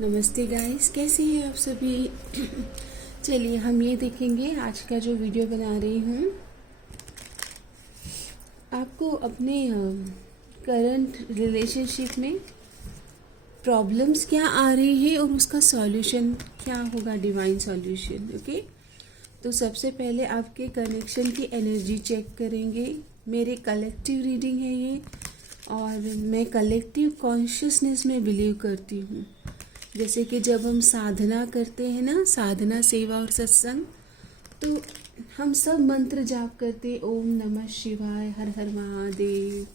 नमस्ते गाइस, कैसे हैं आप सभी। चलिए हम ये देखेंगे आज का जो वीडियो बना रही हूँ, आपको अपने करंट रिलेशनशिप में प्रॉब्लम्स क्या आ रही है और उसका सॉल्यूशन क्या होगा, डिवाइन सॉल्यूशन। ओके, तो सबसे पहले आपके कनेक्शन की एनर्जी चेक करेंगे। मेरे कलेक्टिव रीडिंग है ये, और मैं कलेक्टिव कॉन्शियसनेस में बिलीव करती हूँ। जैसे कि जब हम साधना करते हैं ना, साधना, सेवा और सत्संग, तो हम सब मंत्र जाप करते, ओम नमः शिवाय, हर हर महादेव,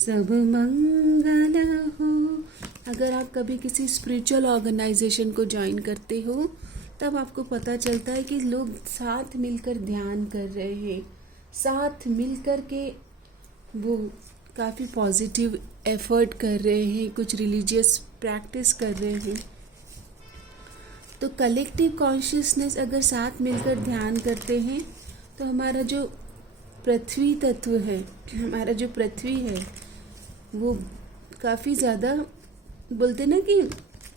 सब मंगल हो। अगर आप कभी किसी स्पिरिचुअल ऑर्गेनाइजेशन को ज्वाइन करते हो, तब आपको पता चलता है कि लोग साथ मिलकर ध्यान कर रहे हैं, साथ मिलकर के वो काफ़ी पॉजिटिव एफर्ट कर रहे हैं, कुछ रिलीजियस प्रैक्टिस कर रहे हैं। तो कलेक्टिव कॉन्शियसनेस अगर साथ मिलकर ध्यान करते हैं, तो हमारा जो पृथ्वी तत्व है, हमारा जो पृथ्वी है, वो काफ़ी ज़्यादा, बोलते ना कि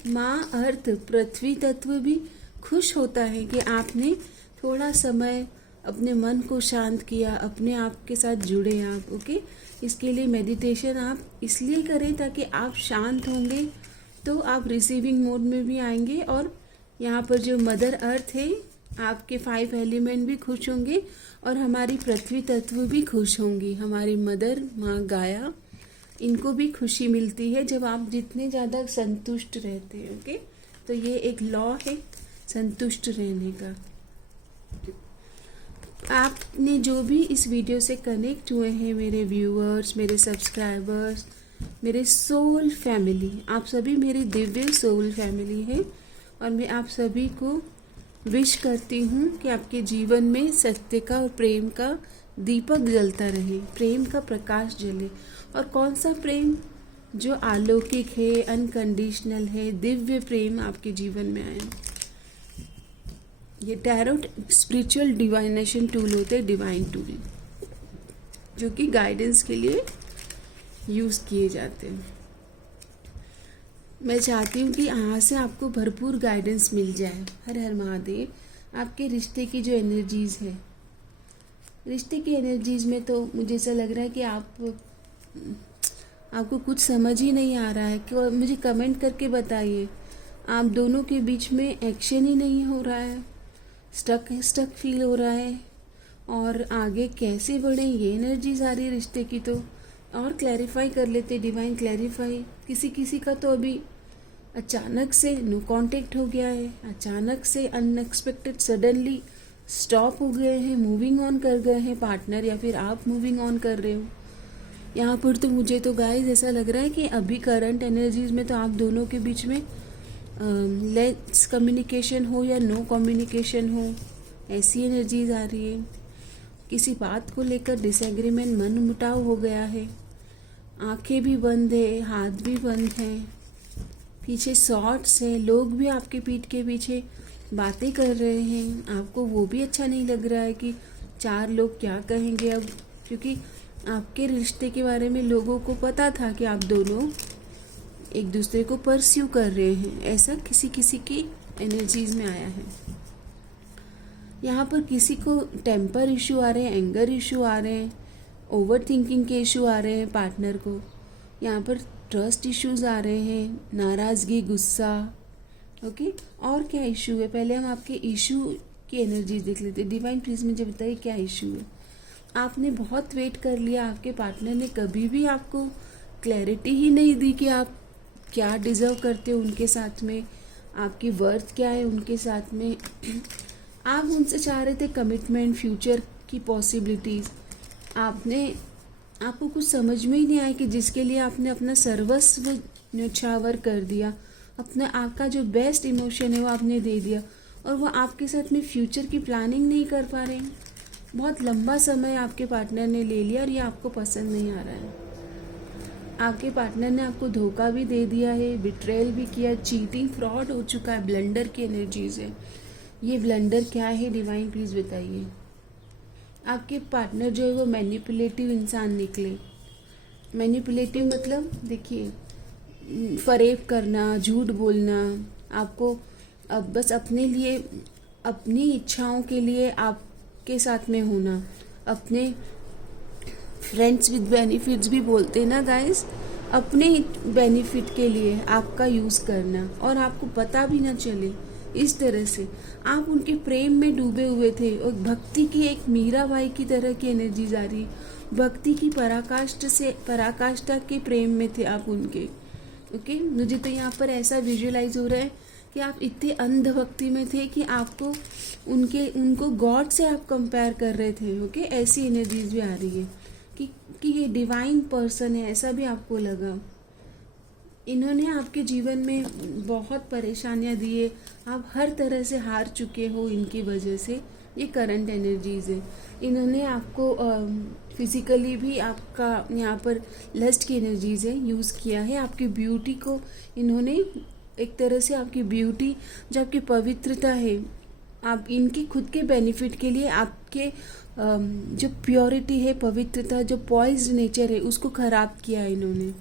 माँ अर्थ, पृथ्वी तत्व भी खुश होता है कि आपने थोड़ा समय अपने मन को शांत किया, अपने आप के साथ जुड़े आप। ओके, इसके लिए मेडिटेशन आप इसलिए करें ताकि आप शांत होंगे तो आप रिसीविंग मोड में भी आएंगे, और यहाँ पर जो मदर अर्थ है, आपके 5 एलिमेंट भी खुश होंगे, और हमारी पृथ्वी तत्व भी खुश होंगी। हमारी मदर माँ गाया, इनको भी खुशी मिलती है जब आप जितने ज़्यादा संतुष्ट रहते हैं। ओके, तो ये एक लॉ है संतुष्ट रहने का। आपने जो भी इस वीडियो से कनेक्ट हुए हैं, मेरे व्यूअर्स, मेरे सब्सक्राइबर्स, मेरे सोल फैमिली, आप सभी मेरी दिव्य सोल फैमिली है, और मैं आप सभी को विश करती हूँ कि आपके जीवन में सत्य का और प्रेम का दीपक जलता रहे, प्रेम का प्रकाश जले। और कौन सा प्रेम? जो अलौकिक है, अनकंडीशनल है, दिव्य प्रेम आपके जीवन में आए। ये टैरोट स्पिरिचुअल डिवाइनेशन टूल होते हैं, डिवाइन टूल, जो कि गाइडेंस के लिए यूज़ किए जाते हैं। मैं चाहती हूँ कि यहाँ से आपको भरपूर गाइडेंस मिल जाए। हर हर महादेव। आपके रिश्ते की जो एनर्जीज़ है, रिश्ते की एनर्जीज़ में तो मुझे ऐसा लग रहा है कि आपको कुछ समझ ही नहीं आ रहा है। कि मुझे कमेंट करके बताइए, आप दोनों के बीच में एक्शन ही नहीं हो रहा है, स्टक फील हो रहा है, और आगे कैसे बढ़े ये एनर्जीज आ रही है रिश्ते की। तो और क्लैरिफाई कर लेते, डिवाइन क्लैरिफाई। किसी का तो अभी अचानक से नो कांटेक्ट हो गया है, अचानक से अनएक्सपेक्टेड सडनली स्टॉप हो गए हैं, मूविंग ऑन कर गए हैं पार्टनर, या फिर आप मूविंग ऑन कर रहे हो। यहाँ पर तो मुझे तो गाइस ऐसा लग रहा है कि अभी करंट एनर्जीज में तो आप दोनों के बीच में लेस कम्युनिकेशन हो या नो कम्युनिकेशन हो, ऐसी एनर्जीज आ रही है। किसी बात को लेकर डिसएग्रीमेंट, मन मुटाव हो गया है, आंखें भी बंद है, हाथ भी बंद हैं, पीछे शॉर्ट्स है, लोग भी आपके पीठ के पीछे बातें कर रहे हैं। आपको वो भी अच्छा नहीं लग रहा है कि 4 लोग क्या कहेंगे अब, क्योंकि आपके रिश्ते के बारे में लोगों को पता था कि आप दोनों एक दूसरे को परस्यू कर रहे हैं। ऐसा किसी की एनर्जीज में आया है। यहाँ पर किसी को टेम्पर इशू आ रहे हैं, एंगर इशू आ रहे हैं, ओवर थिंकिंग के इशू आ रहे हैं पार्टनर को। यहाँ पर ट्रस्ट इश्यूज आ रहे हैं, नाराज़गी, गुस्सा। ओके, और क्या इशू है? पहले हम आपके इशू की एनर्जी देख लेते हैं। डिवाइन प्लीज मुझे बताइए क्या इशू है। आपने बहुत वेट कर लिया, आपके पार्टनर ने कभी भी आपको क्लैरिटी ही नहीं दी कि आप क्या डिज़र्व करते हो उनके साथ में, आपकी वर्थ क्या है उनके साथ में। आप उनसे चाह रहे थे कमिटमेंट, फ्यूचर की पॉसिबिलिटीज़। आपको कुछ समझ में ही नहीं आया कि जिसके लिए आपने अपना सर्वस्व न्यौछावर कर दिया, अपना आपका जो बेस्ट इमोशन है वो आपने दे दिया, और वो आपके साथ में फ्यूचर की प्लानिंग नहीं कर पा रहे हैं। बहुत लंबा समय आपके पार्टनर ने ले लिया, और ये आपको पसंद नहीं आ रहा है। आपके पार्टनर ने आपको धोखा भी दे दिया है, बिट्रेयल भी किया, चीटिंग, फ्रॉड हो चुका है, ब्लंडर की एनर्जीज है। ये ब्लंडर क्या है डिवाइन प्लीज़ बताइए। आपके पार्टनर जो है वो मैनिपुलेटिव इंसान निकले। मैनिपुलेटिव मतलब देखिए, फरेब करना, झूठ बोलना, आपको अब बस अपने लिए, अपनी इच्छाओं के लिए आपके साथ में होना, अपने फ्रेंड्स विद बेनिफिट्स भी बोलते हैं ना गाइस, अपने बेनिफिट के लिए आपका यूज़ करना और आपको पता भी ना चले। इस तरह से आप उनके प्रेम में डूबे हुए थे और भक्ति की एक मीराबाई की तरह की एनर्जीज आ रही, भक्ति की पराकाष्ठा के प्रेम में थे आप उनके। ओके, मुझे तो यहाँ पर ऐसा विजुअलाइज हो रहा है कि आप इतने अंधभक्ति में थे कि आपको उनको गॉड से आप कंपेयर कर रहे थे। ओके, ऐसी एनर्जीज भी आ रही है कि ये डिवाइन पर्सन है, ऐसा भी आपको लगा। इन्होंने आपके जीवन में बहुत परेशानियां दिए, आप हर तरह से हार चुके हो इनकी वजह से। ये करंट एनर्जीज है। इन्होंने आपको फिजिकली भी आपका यहाँ पर लस्ट की एनर्जीज है यूज़ किया है। आपकी ब्यूटी को इन्होंने एक तरह से, आपकी ब्यूटी जो आपकी पवित्रता है, आप इनकी खुद के बेनिफिट के लिए आपके जो प्योरिटी है, पवित्रता, जो पॉइज्ड नेचर है, उसको ख़राब किया है इन्होंने।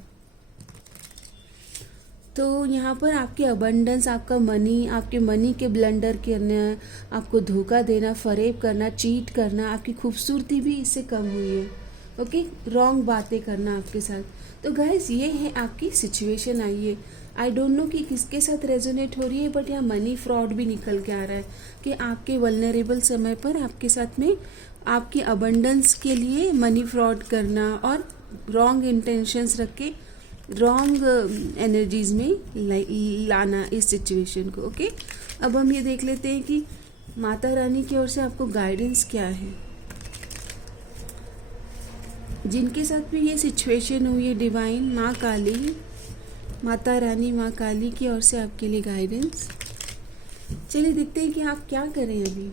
तो यहाँ पर आपकी अबंडेंस, आपका मनी, आपके मनी के ब्लंडर करना, आपको धोखा देना, फरेब करना, चीट करना, आपकी खूबसूरती भी इससे कम हुई है। ओके, रॉन्ग बातें करना आपके साथ। तो गाइस, ये है आपकी सिचुएशन आई है। आई डोंट नो कि किसके साथ रेजोनेट हो रही है, बट यहाँ मनी फ्रॉड भी निकल के आ रहा है कि आपके वल्नरेबल समय पर आपके साथ में आपकी अबंडेंस के लिए मनी फ्रॉड करना और रॉन्ग इंटेंशंस रख के रॉन्ग एनर्जीज में लाना इस सिचुएशन को। ओके, अब हम ये देख लेते हैं कि माता रानी की ओर से आपको गाइडेंस क्या है। जिनके साथ भी ये सिचुएशन हुई है, डिवाइन माँ काली, माता रानी माँ काली की ओर से आपके लिए गाइडेंस। चलिए देखते हैं कि आप क्या करें अभी।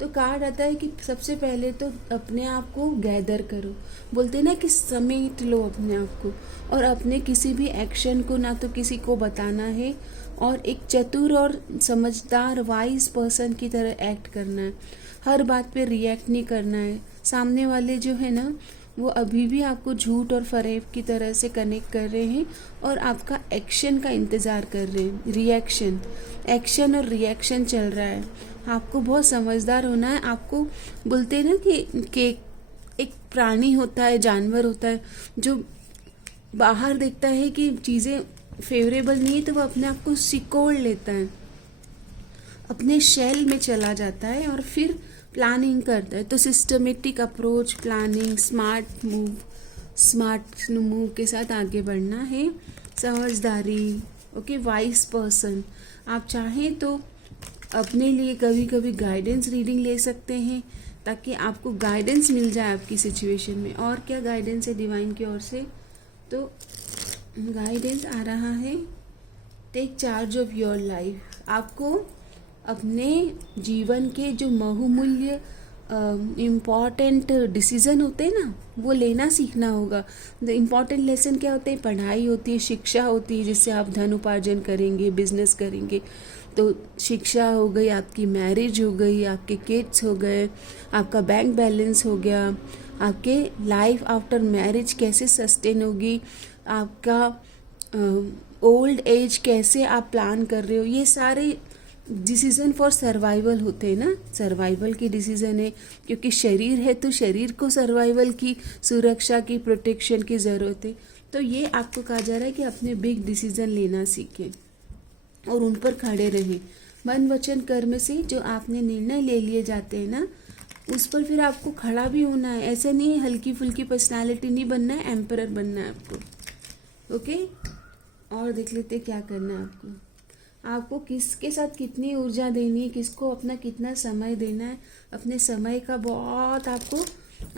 तो कार्ड आता है कि सबसे पहले तो अपने आप को गैदर करो, बोलते हैं ना कि समेट लो अपने आप को, और अपने किसी भी एक्शन को ना तो किसी को बताना है, और एक चतुर और समझदार वाइज पर्सन की तरह एक्ट करना है। हर बात पे रिएक्ट नहीं करना है। सामने वाले जो है ना, वो अभी भी आपको झूठ और फरेब की तरह से कनेक्ट कर रहे हैं और आपका एक्शन का इंतज़ार कर रहे हैं। रिएक्शन, एक्शन और रिएक्शन चल रहा है। आपको बहुत समझदार होना है। आपको बोलते हैं ना कि एक प्राणी होता है, जानवर होता है, जो बाहर देखता है कि चीज़ें फेवरेबल नहीं है तो वो अपने आप को सिकोड़ लेता है, अपने शेल में चला जाता है और फिर प्लानिंग करता है। तो systematic approach, planning, smart move के साथ आगे बढ़ना है। समझदारी, ओके, वाइज पर्सन। आप चाहें तो अपने लिए कभी कभी गाइडेंस रीडिंग ले सकते हैं ताकि आपको गाइडेंस मिल जाए आपकी सिचुएशन में। और क्या गाइडेंस है डिवाइन की ओर से? तो गाइडेंस आ रहा है, take charge of your life. आपको अपने जीवन के जो बहुमूल्य इम्पॉर्टेंट डिसीज़न होते हैं ना, वो लेना सीखना होगा। द इम्पॉर्टेंट लेसन क्या होते हैं? पढ़ाई होती है, शिक्षा होती है, जिससे आप धन उपार्जन करेंगे, बिजनेस करेंगे। तो शिक्षा हो गई, आपकी मैरिज हो गई, आपके किड्स हो गए, आपका बैंक बैलेंस हो गया, आपके लाइफ आफ्टर मैरिज कैसे सस्टेन होगी, आपका ओल्ड एज कैसे आप प्लान कर रहे हो। ये सारे डिसीज़न फॉर सर्वाइवल होते हैं ना, सर्वाइवल की डिसीज़न है, क्योंकि शरीर है तो शरीर को सर्वाइवल की, सुरक्षा की, प्रोटेक्शन की ज़रूरत है। तो ये आपको कहा जा रहा है कि अपने बिग डिसीज़न लेना सीखें और उन पर खड़े रहें। मन वचन कर्म से जो आपने निर्णय ले लिए जाते हैं ना, उस पर फिर आपको खड़ा भी होना है। ऐसा नहीं है हल्की फुल्की पर्सनालिटी नहीं बनना है, एम्परर बनना है आपको। ओके, और देख लेते क्या करना है आपको। आपको किसके साथ कितनी ऊर्जा देनी है, किसको अपना कितना समय देना है। अपने समय का बहुत आपको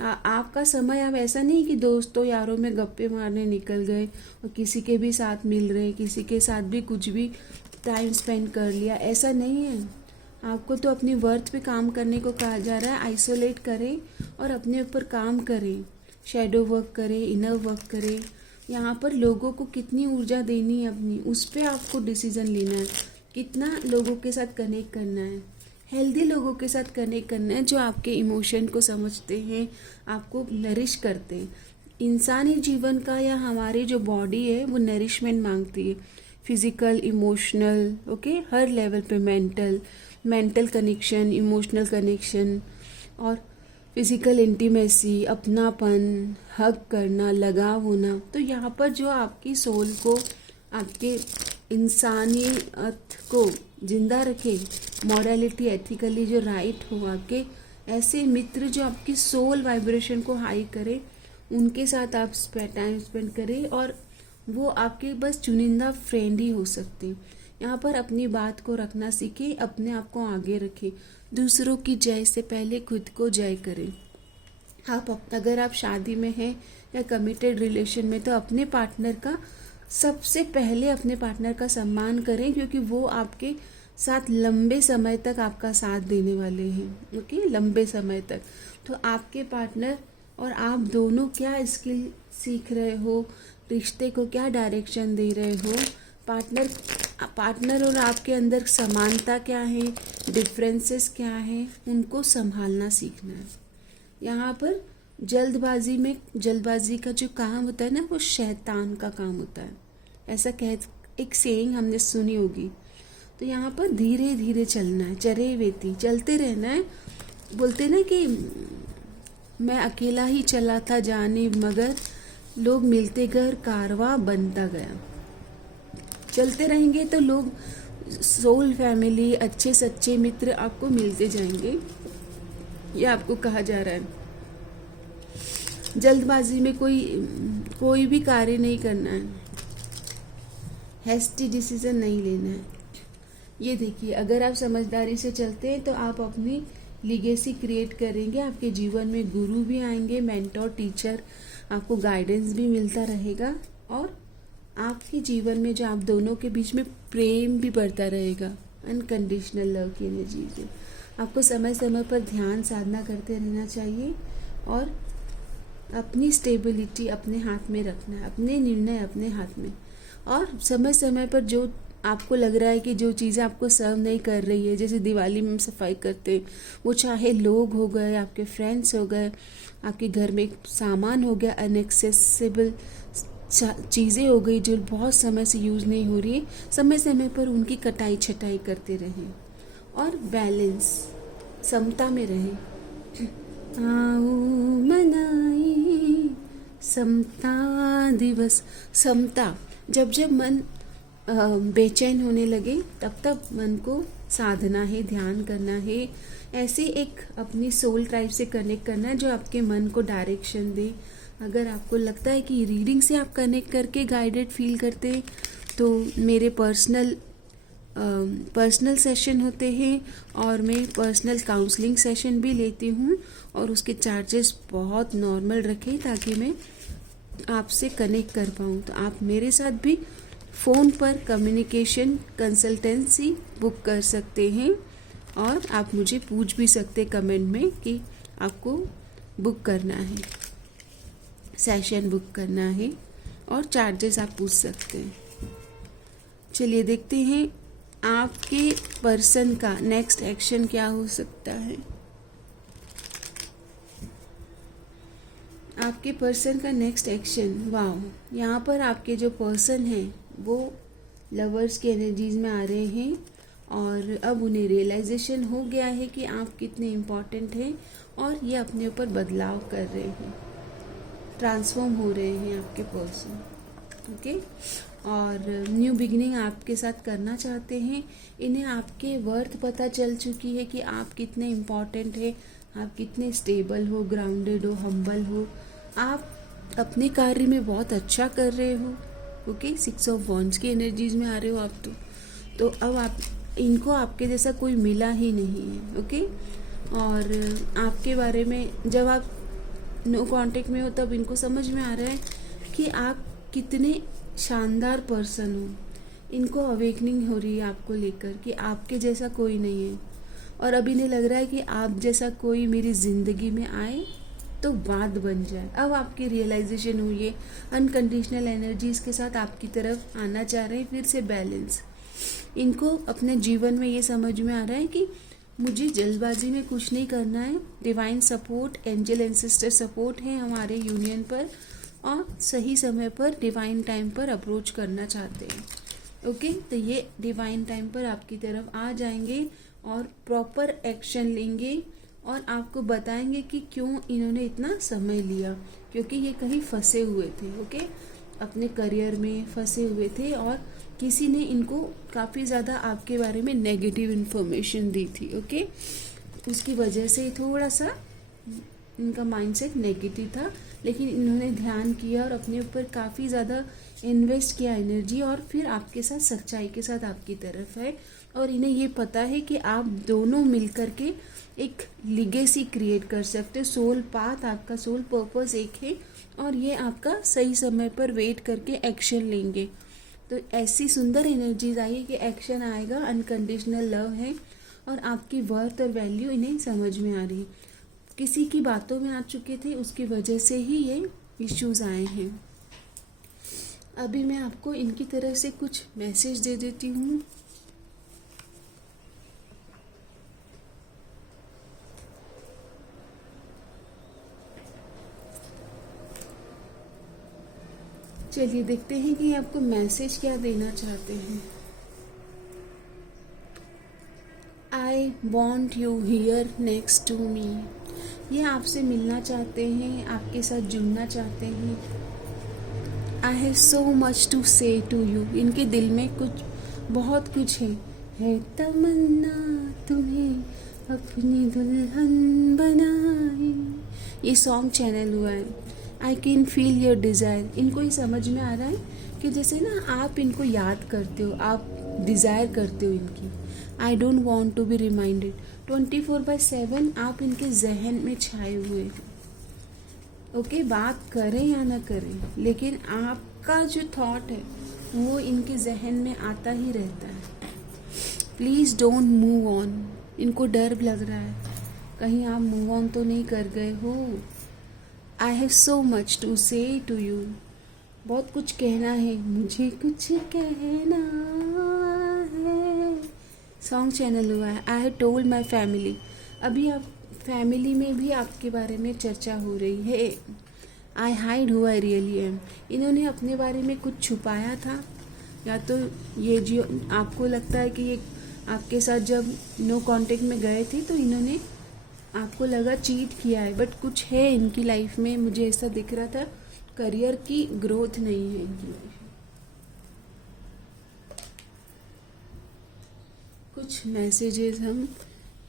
आपका समय, अब ऐसा नहीं कि दोस्तों यारों में गप्पे मारने निकल गए और किसी के भी साथ मिल रहे, किसी के साथ भी कुछ भी टाइम स्पेंड कर लिया, ऐसा नहीं है। आपको तो अपनी वर्थ पे काम करने को कहा जा रहा है। आइसोलेट करें और अपने ऊपर काम करें, शैडो वर्क करें, इनर वर्क करें। यहाँ पर लोगों को कितनी ऊर्जा देनी है अपनी, उस पर आपको डिसीज़न लेना है। कितना लोगों के साथ कनेक्ट करना है, हेल्दी लोगों के साथ कनेक्ट करना है, जो आपके इमोशन को समझते हैं, आपको नरिश करते हैं। इंसानी जीवन का या हमारी जो बॉडी है वो नरिशमेंट मांगती है, फिजिकल, इमोशनल, ओके, हर लेवल पे, मेंटल कनेक्शन, इमोशनल कनेक्शन और फिजिकल इंटीमेसी, अपनापन, हग करना, लगाव होना। तो यहाँ पर जो आपकी सोल को, आपके इंसानियत को जिंदा रखे, मॉरलिटी, एथिकली जो राइट हो, आपके ऐसे मित्र जो आपकी सोल वाइब्रेशन को हाई करे, उनके साथ आप टाइम स्पेंड करें। और वो आपके बस चुनिंदा फ्रेंड ही हो सकते हैं। यहाँ पर अपनी बात को रखना सीखें, अपने आप को आगे रखें। दूसरों की जय से पहले खुद को जय करें। अगर आप शादी में हैं या कमिटेड रिलेशन में, तो अपने पार्टनर का सबसे पहले अपने पार्टनर का सम्मान करें, क्योंकि वो आपके साथ लंबे समय तक आपका साथ देने वाले हैं, ओके, लंबे समय तक। तो आपके पार्टनर और आप दोनों क्या स्किल सीख रहे हो, रिश्ते को क्या डायरेक्शन दे रहे हो, पार्टनर और आपके अंदर समानता क्या है, डिफरेंसेस क्या है, उनको संभालना सीखना है। यहाँ पर जल्दबाजी का जो काम होता है ना, वो शैतान का काम होता है, ऐसा एक सेइंग हमने सुनी होगी। तो यहाँ पर धीरे धीरे चलना है, चरे वेती, चलते रहना है। बोलते ना कि मैं अकेला ही चला था जाने मगर लोग मिलते घर कारवां बनता गया। चलते रहेंगे तो लोग, सोल फैमिली, अच्छे सच्चे मित्र आपको मिलते जाएंगे, ये आपको कहा जा रहा है। जल्दबाजी में कोई भी कार्य नहीं करना है, हैस्टी डिसीजन नहीं लेना है। ये देखिए, अगर आप समझदारी से चलते हैं तो आप अपनी लीगेसी क्रिएट करेंगे। आपके जीवन में गुरु भी आएंगे, मेंटोर, टीचर, आपको गाइडेंस भी मिलता रहेगा। और आपके जीवन में जो आप दोनों के बीच में प्रेम भी बढ़ता रहेगा, अनकंडीशनल लव की एनर्जी से। आपको समय समय पर ध्यान साधना करते रहना चाहिए और अपनी स्टेबिलिटी अपने हाथ में रखना है, अपने निर्णय अपने हाथ में। और समय समय पर जो आपको लग रहा है कि जो चीज़ें आपको सर्व नहीं कर रही है, जैसे दिवाली में हम सफाई करते हैं, वो चाहे लोग हो गए, आपके फ्रेंड्स हो गए, आपके घर में सामान हो गया, अनएक्सेसिबल चीज़ें हो गई जो बहुत समय से यूज़ नहीं हो रही है, समय समय पर उनकी कटाई छटाई करते रहें। और बैलेंस, समता में रहें। आओ मनाई समता दिवस। समता, जब जब मन बेचैन होने लगे तब मन को साधना है, ध्यान करना है, ऐसे एक अपनी सोल ट्राइब से कनेक्ट करना है जो आपके मन को डायरेक्शन दे। अगर आपको लगता है कि रीडिंग से आप कनेक्ट करके गाइडेड फील करते हैं, तो मेरे पर्सनल सेशन होते हैं और मैं पर्सनल काउंसलिंग सेशन भी लेती हूँ, और उसके चार्जेस बहुत नॉर्मल रखें ताकि मैं आपसे कनेक्ट कर पाऊँ। तो आप मेरे साथ भी फ़ोन पर कम्युनिकेशन कंसल्टेंसी बुक कर सकते हैं, और आप मुझे पूछ भी सकते कमेंट में कि आपको बुक करना है, सेशन बुक करना है, और चार्जेस आप पूछ सकते हैं। चलिए देखते हैं आपके पर्सन का नेक्स्ट एक्शन क्या हो सकता है। आपके पर्सन का नेक्स्ट एक्शन, वाह, यहाँ पर आपके जो पर्सन हैं वो लवर्स की एनर्जीज में आ रहे हैं, और अब उन्हें रियलाइजेशन हो गया है कि आप कितने इम्पॉर्टेंट हैं, और ये अपने ऊपर बदलाव कर रहे हैं, ट्रांसफॉर्म हो रहे हैं आपके पर्सन, ओके। और न्यू बिगिनिंग आपके साथ करना चाहते हैं। इन्हें आपके वर्थ पता चल चुकी है कि आप कितने इम्पॉर्टेंट हैं, आप कितने स्टेबल हो, ग्राउंडेड हो, हम्बल हो, आप अपने कार्य में बहुत अच्छा कर रहे हो, ओके। 6 ऑफ वॉन्ड्स की एनर्जीज में आ रहे हो आप तो अब आप इनको आपके जैसा कोई मिला ही नहीं है, ओके। और आपके बारे में जब आप नो कांटेक्ट में हो तब इनको समझ में आ रहा है कि आप कितने शानदार पर्सन हो। इनको अवेकनिंग हो रही है आपको लेकर कि आपके जैसा कोई नहीं है, और अब इन्हें लग रहा है कि आप जैसा कोई मेरी ज़िंदगी में आए तो बात बन जाए। अब आपकी रियलाइजेशन हुई है, अनकंडीशनल एनर्जीज के साथ आपकी तरफ आना चाह रहे हैं, फिर से बैलेंस। इनको अपने जीवन में ये समझ में आ रहा है कि मुझे जल्दबाजी में कुछ नहीं करना है, divine support, angel ancestor support है हमारे यूनियन पर, और सही समय पर डिवाइन टाइम पर अप्रोच करना चाहते हैं। ओके, तो ये डिवाइन टाइम पर आपकी तरफ आ जाएंगे और प्रॉपर एक्शन लेंगे और आपको बताएंगे कि क्यों इन्होंने इतना समय लिया, क्योंकि ये कहीं फंसे हुए थे। ओके, अपने करियर में फंसे हुए थे और किसी ने इनको काफ़ी ज़्यादा आपके बारे में नेगेटिव इन्फॉर्मेशन दी थी। ओके, उसकी वजह से थोड़ा सा इनका माइंडसेट नेगेटिव था, लेकिन इन्होंने ध्यान किया और अपने ऊपर काफ़ी ज़्यादा इन्वेस्ट किया एनर्जी, और फिर आपके साथ सच्चाई के साथ आपकी तरफ है। और इन्हें ये पता है कि आप दोनों मिलकर के एक लिगेसी क्रिएट कर सकते हो। सोल पाथ, आपका सोल पर्पस एक है और ये आपका सही समय पर वेट करके एक्शन लेंगे। तो ऐसी सुंदर एनर्जीज आई है कि एक्शन आएगा, अनकंडीशनल लव है और आपकी वर्थ और वैल्यू इन्हें समझ में आ रही है। किसी की बातों में आ चुके थे, उसकी वजह से ही ये इश्यूज आए हैं। अभी मैं आपको इनकी तरफ से कुछ मैसेज दे देती हूँ। चलिए देखते हैं कि आपको मैसेज क्या देना चाहते हैं। I want you here next to me. ये आपसे मिलना चाहते हैं, आपके साथ जुड़ना चाहते हैं। I have so much to say to you. इनके दिल में कुछ बहुत कुछ है तमन्ना तुम्हें अपनी दुल्हन बनाए। ये सॉन्ग चैनल हुआ है। I can feel your desire. इनको ये समझ में आ रहा है कि जैसे ना आप इनको याद करते हो, आप डिज़ायर करते हो इनकी। I don't want to be reminded. 24/7 आप इनके जहन में छाए हुए हैं। ओके, बात करें या ना करें, लेकिन आपका जो थॉट है वो इनके जहन में आता ही रहता है। Please don't move on. इनको डर लग रहा है कहीं आप मूव ऑन तो नहीं कर गए हो। I have so much to say to you. बहुत कुछ कहना है, मुझे कुछ कहना है। सॉन्ग चैनल हुआ है। I have told my family. अभी आप फैमिली में भी आपके बारे में चर्चा हो रही है। I hide who I really am. इन्होंने अपने बारे में कुछ छुपाया था, या तो ये जो आपको लगता है कि ये आपके साथ जब नो कांटेक्ट में गए थे तो इन्होंने आपको लगा चीट किया है, बट कुछ है इनकी लाइफ में। मुझे ऐसा दिख रहा था करियर की ग्रोथ नहीं है इनकी लाइफ में। कुछ मैसेजेस हम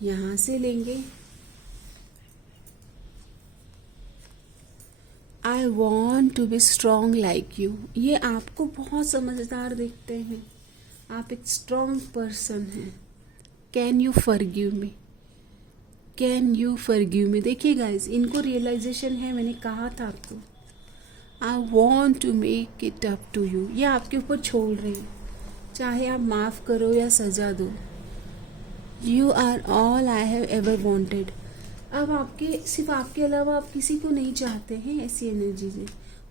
यहाँ से लेंगे। I want to be strong like you. ये आपको बहुत समझदार देखते हैं, आप एक स्ट्रॉन्ग पर्सन हैं। Can you forgive me, can you forgive me. देखिए गाइज, इनको रियलाइजेशन है, मैंने कहा था आपको। I want to make it up to you. ये आपके ऊपर छोड़ रहे हैं, चाहे आप माफ़ करो या सज़ा दो। You are all I have ever wanted. अब आपके सिर्फ आपके अलावा आप किसी को नहीं चाहते हैं, ऐसी एनर्जी से।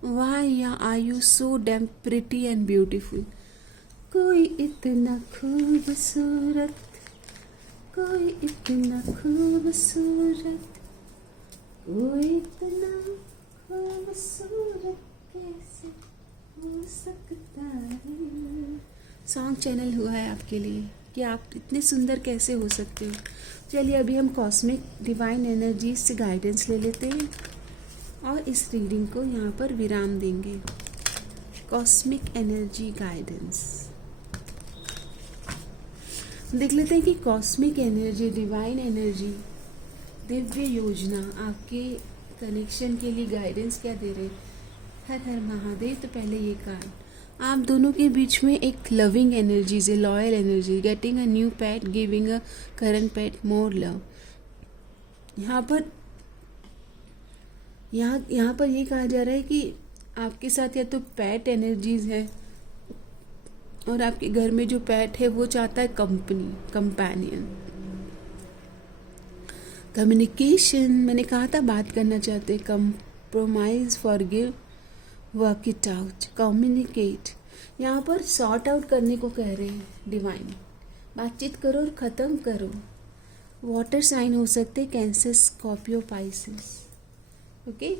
Why ya are you so damn pretty and beautiful. कोई इतना खूबसूरत, कोई इतना खूबसूरत, कोई इतना खूबसूरत कैसे हो सकता है। सॉन्ग चैनल हुआ है आपके लिए कि आप इतने सुंदर कैसे हो सकते हो। चलिए अभी हम कॉस्मिक डिवाइन एनर्जी से गाइडेंस ले लेते हैं और इस रीडिंग को यहाँ पर विराम देंगे। कॉस्मिक एनर्जी गाइडेंस देख लेते हैं कि cosmic energy, divine energy, Divya योजना आपके कनेक्शन के लिए गाइडेंस क्या दे रहे हैं। हर हर महादेव। तो पहले ये कार्ड, आप दोनों के बीच में एक लविंग एनर्जीज है, loyal energy, getting a new pet, giving a current pet more love. यहाँ पर ये कहा जा रहा है कि आपके साथ या तो पेट एनर्जीज है और आपके घर में जो पेट है वो चाहता है कंपनी, कंपेनियन, कम्युनिकेशन। मैंने कहा था बात करना चाहते हैं। Compromise, forgive, work it out, communicate. यहाँ पर सॉर्ट आउट करने को कह रहे हैं डिवाइन। बातचीत करो और ख़त्म करो। वाटर साइन हो सकते, cancer, Scorpio, Pisces. Okay,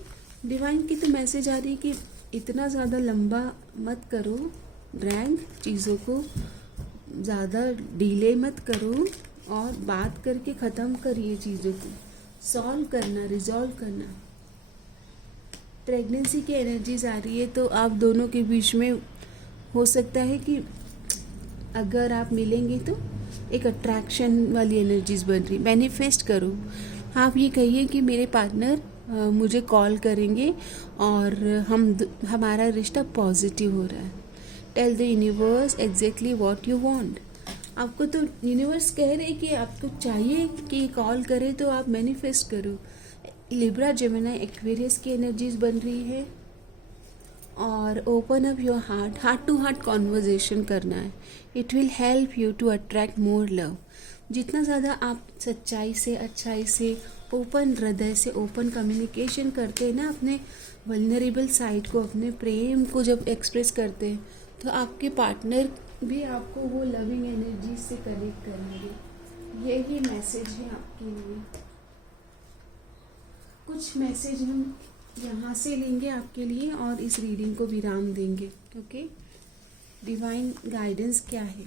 divine की तो मैसेज आ रही है कि इतना ज़्यादा लंबा मत करो, ड्रैग चीज़ों को ज़्यादा डिले मत करो और बात करके ख़त्म करिए चीज़ों को, सॉल्व करना, रिजॉल्व करना। प्रेगनेंसी की एनर्जीज आ रही है तो आप दोनों के बीच में हो सकता है कि अगर आप मिलेंगे तो एक अट्रैक्शन वाली एनर्जीज बन रही। मैनिफेस्ट करो, आप ये कहिए कि मेरे पार्टनर मुझे कॉल करेंगे और हमारा रिश्ता पॉजिटिव हो रहा है। Tell the universe exactly what you want. आपको तो यूनिवर्स कह रहे कि आपको चाहिए कि कॉल करे, तो आप मैनिफेस्ट करो। लिब्रा, जेमिनी, एक्वेरियस की एनर्जीज बन रही है और open up your heart to heart conversation करना है। It will help you to attract more love. जितना ज़्यादा आप सच्चाई से, अच्छाई से, ओपन हृदय से, ओपन कम्युनिकेशन करते हैं ना, अपने वल्नरेबल साइड को, अपने प्रेम को जब एक्सप्रेस करते हैं, तो आपके पार्टनर भी आपको वो लविंग एनर्जी से कनेक्ट करेंगे। यही मैसेज है आपके लिए। कुछ मैसेज हम यहाँ से लेंगे आपके लिए और इस रीडिंग को विराम देंगे। ओके, डिवाइन गाइडेंस क्या है?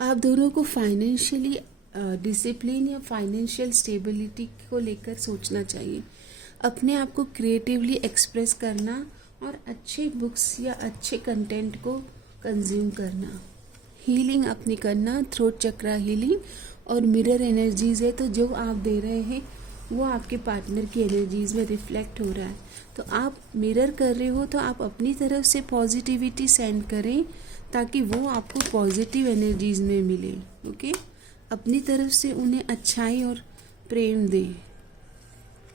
आप दोनों को फाइनेंशियली डिसिप्लिन या फाइनेंशियल स्टेबिलिटी को लेकर सोचना चाहिए। अपने आप को क्रिएटिवली एक्सप्रेस करना और अच्छे बुक्स या अच्छे कंटेंट को कंज्यूम करना। हीलिंग अपनी करना, थ्रोट चक्रा हीलिंग और मिरर एनर्जीज है, तो जो आप दे रहे हैं वो आपके पार्टनर की एनर्जीज में रिफ्लेक्ट हो रहा है। तो आप मिरर कर रहे हो तो आप अपनी तरफ से पॉजिटिविटी सेंड करें ताकि वो आपको पॉजिटिव एनर्जीज में मिले। ओके, अपनी तरफ से उन्हें अच्छाई और प्रेम दें।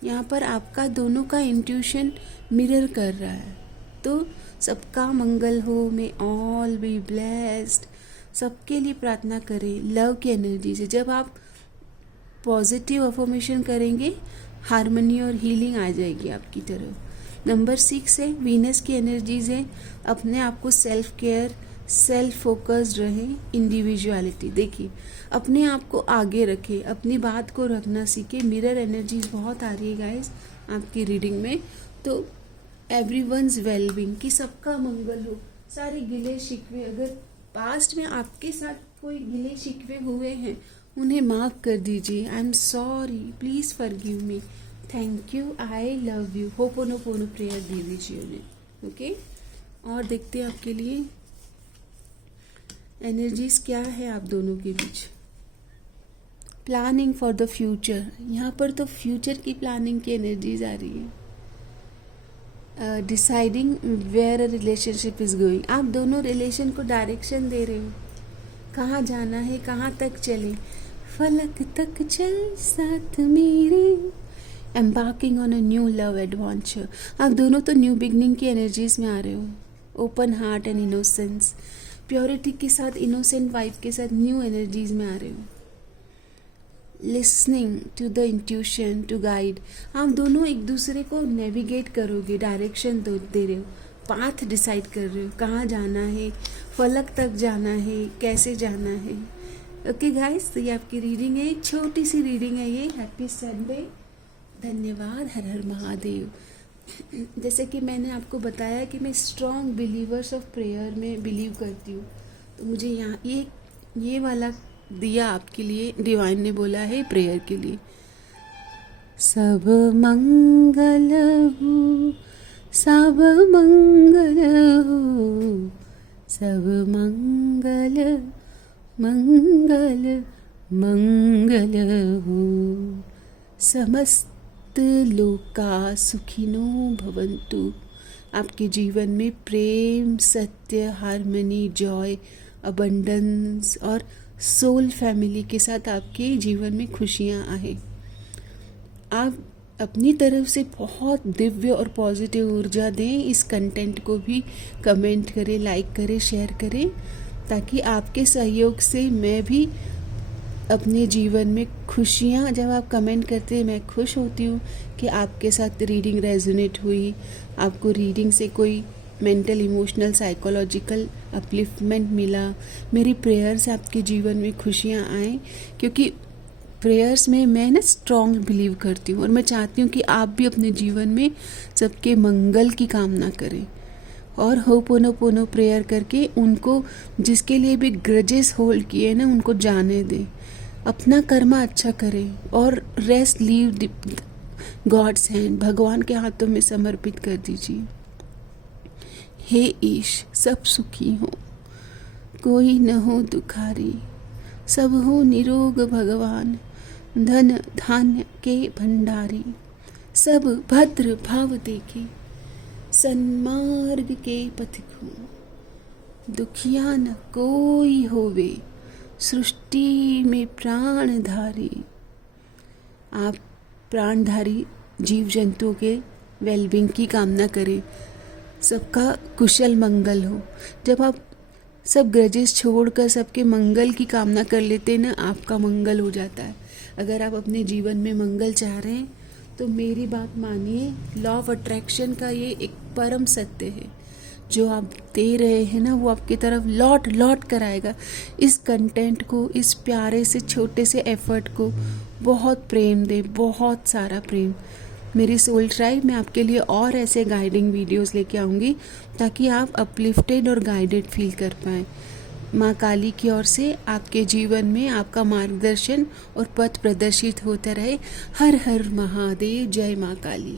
यहाँ पर आपका दोनों का इंट्यूशन मिरर कर रहा है। तो सबका मंगल हो, मे ऑल बी ब्लेस्ड। सबके लिए प्रार्थना करें लव की एनर्जी से। जब आप पॉजिटिव अफर्मेशन करेंगे, हार्मनी और हीलिंग आ जाएगी आपकी तरफ। नंबर 6 है वीनस की एनर्जीज है। अपने आप को सेल्फ केयर, सेल्फ फोकस्ड रहे, इंडिविजुअलिटी। देखिए, अपने आप को आगे रखें, अपनी बात को रखना सीखे। मिरर एनर्जीज बहुत आ रही है गाइस आपकी रीडिंग में। तो एवरीवन्स वेलबींग, कि सबका मंगल हो। सारे गिले शिकवे, अगर पास्ट में आपके साथ कोई गिले शिकवे हुए हैं, उन्हें माफ़ कर दीजिए। I am sorry, please forgive me, thank you, I love you. Ho'oponopono prayer दे दीजिए उन्हें। ओके, और देखते हैं आपके लिए एनर्जीज क्या है आप दोनों के बीच। प्लानिंग फॉर द फ्यूचर, यहाँ पर तो फ्यूचर की प्लानिंग की एनर्जीज आ रही है। Deciding where a relationship is going, आप दोनों रिलेशन को डायरेक्शन दे रहे हो, कहाँ जाना है, कहाँ तक चले। फलक तक चल साथ मेरे, embarking on a new love adventure. आप दोनों तो न्यू बिगनिंग की एनर्जीज में आ रहे हो। Open heart and innocence, purity के साथ, इनोसेंट वाइब के साथ न्यू एनर्जीज में आ रहे हो। Listening to the intuition to guide, आप दोनों एक दूसरे को नेविगेट करोगे, डायरेक्शन दे रहे हो, पाथ डिसाइड कर रहे हो, कहाँ जाना है, फलक तक जाना है, कैसे जाना है। ओके गाइस, तो ये आपकी रीडिंग है, एक छोटी सी रीडिंग है ये। हैप्पी संडे, धन्यवाद, हर हर महादेव। जैसे कि मैंने आपको बताया कि मैं स्ट्रॉन्ग बिलीवर्स ऑफ प्रेयर में बिलीव करती हूँ, तो मुझे यहाँ ये वाला दिया आपके लिए, डिवाइन ने बोला है प्रेयर के लिए। सब मंगल हो, सब मंगल हो, सब मंगल मंगल मंगल हो, समस्त लोका सुखिनो भवन्तु। आपके जीवन में प्रेम, सत्य, हार्मनी, जॉय, अबंडेंस और सोल फैमिली के साथ आपके जीवन में खुशियाँ आए। आप अपनी तरफ से बहुत दिव्य और पॉजिटिव ऊर्जा दें। इस कंटेंट को भी कमेंट करें, लाइक करें, शेयर करें, ताकि आपके सहयोग से मैं भी अपने जीवन में खुशियाँ, जब आप कमेंट करते हैं मैं खुश होती हूँ कि आपके साथ रीडिंग रेजोनेट हुई, आपको रीडिंग से कोई मेंटल, इमोशनल, साइकोलॉजिकल अपलिफ्टमेंट मिला। मेरी प्रेयर से आपके जीवन में खुशियाँ आएँ, क्योंकि प्रेयर्स में मैं ना स्ट्रॉन्ग बिलीव करती हूँ और मैं चाहती हूँ कि आप भी अपने जीवन में सबके मंगल की कामना करें और होपोनोपोनो प्रेयर करके उनको जिसके लिए भी ग्रजेस होल्ड किए ना उनको जाने दें, अपना कर्मा अच्छा करें और रेस्ट लीव गॉड्स हैंड, भगवान के हाथों में समर्पित कर दीजिए। हे ईश, सब सुखी हो, कोई न हो दुखारी, सब हो निरोग भगवान, धन धान्य के भंडारी, सब भद्र भाव देखे, सन्मार्ग के पथिक हो, दुखिया न कोई होवे, सृष्टि में प्राणधारी। आप प्राणधारी जीव जंतुओं के वेलबींग की कामना करें, सबका कुशल मंगल हो। जब आप सब ग्रजेस छोड़कर सबके मंगल की कामना कर लेते हैं ना, आपका मंगल हो जाता है। अगर आप अपने जीवन में मंगल चाह रहे हैं तो मेरी बात मानिए, लॉ ऑफ अट्रैक्शन का ये एक परम सत्य है। जो आप दे रहे हैं ना वो आपकी तरफ लौट लौट कर आएगा। इस कंटेंट को, इस प्यारे से छोटे से एफर्ट को बहुत प्रेम दे, बहुत सारा प्रेम। मेरी सोल ट्राइब में आपके लिए और ऐसे गाइडिंग वीडियोस लेके आऊँगी ताकि आप अपलिफ्टेड और गाइडेड फील कर पाएँ। माँ काली की ओर से आपके जीवन में आपका मार्गदर्शन और पथ प्रदर्शित होता रहे। हर हर महादेव, जय माँ काली।